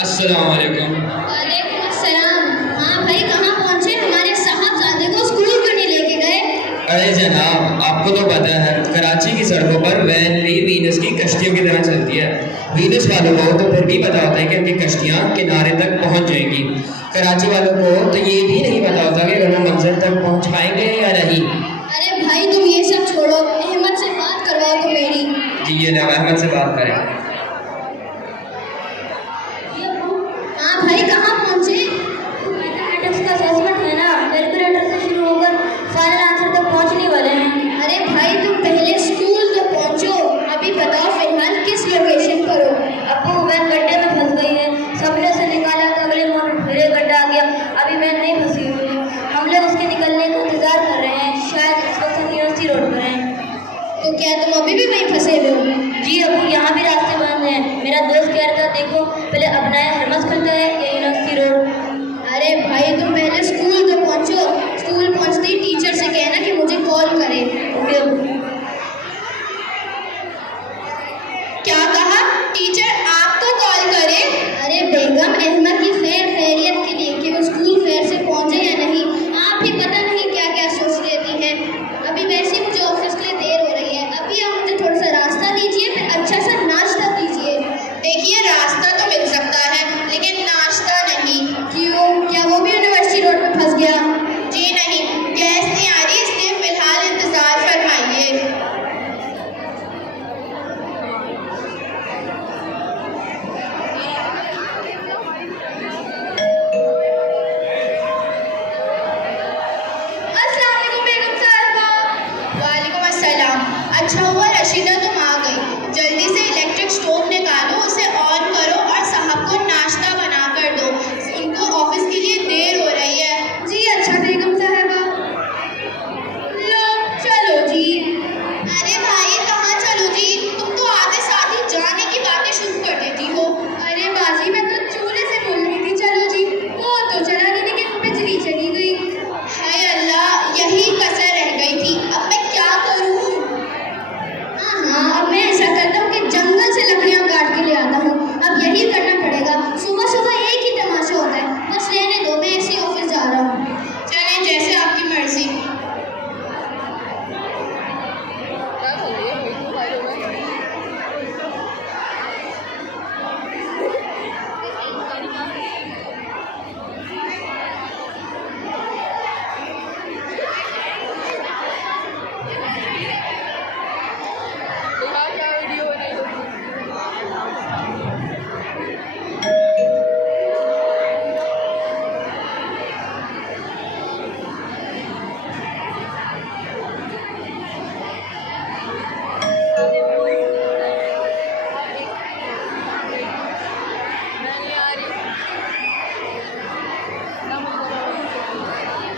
अस्सलाम वालेकुम। वालेकुम अस्सलाम। हाँ भाई, कहाँ पहुँचे? हमारे साहबजादे को स्कूल क्यों नहीं लेके गए? अरे जनाब, आपको तो पता है कराची की सड़कों पर वैन भी वीनस की कश्तियों की तरह चलती है। वीनस वालों को तो फिर भी पता होता है कि उनकी कश्तियाँ किनारे तक पहुँच जाएंगी। कराची वालों को तो ये भी नहीं पता होता कि वो मंजिल तक पहुँच पाएंगे या नहीं। अरे भाई, तुम ये सब छोड़ो, अहमद से बात करवाओ तो मेरी। जी ये जनाब, अहमद से बात करें। हाँ भाई, कहाँ पहुँचे? मैथमेटिक्स का असेसमेंट है ना, कैलकुलेटर से शुरू होकर फाइनल आंसर तक पहुंचने वाले हैं। अरे भाई, तुम पहले स्कूल तो पहुँचो। अभी बताओ फिलहाल किस लोकेशन पर हो? अब्बू, वैन गड्ढे में फंस गई है। सबने उसे निकाला तो अगले मोड़ फिर एक गड्ढा आ गया। अभी वैन नहीं फंसी हुई है। हम लोग उसके निकलने का इंतजार कर रहे हैं। शायद इस वक्त हम यूनिवर्सिटी रोड पर हैं। तो क्या तुम अभी भी वहीं फंसे हुए हो? जी अब्बू, यहाँ भी रास्ते बंद हैं। मेरा दोस्त कह रहा था देखो पहले अपनाया हरमस खुलता है या यूनिवर्सिटी रोड। अरे भाई, तुम पहले स्कूल तो पहुँचो। स्कूल पहुँचते ही टीचर से कहना कि मुझे कॉल करे। ओके अब्बू। क्या कहा? टीचर आपको कॉल करे? अरे बेगम, अहमद की खैरियत के लिए कि वो स्कूल खैर से पहुंचे या नहीं। आप भी पता नहीं क्या क्या सोच लेती हैं। अभी वैसे ही मुझे ऑफिस के लिए देर हो रही है। अभी आप मुझे थोड़ा सा रास्ता दीजिए, फिर अच्छा सा नाश्ता दीजिए। देखिए, रास्ता तो मिल सकता है लेकिन नाश्ता नहीं। क्यों? क्या वो भी यूनिवर्सिटी रोड पे फंस गया? जी नहीं, गैस नहीं आ रही, इसलिए फिलहाल इंतजार फरमाइए। अस्सलाम वालेकुम बेगम साहबा। वालेकुम अस्सलाम। अच्छा हुआ रशीदा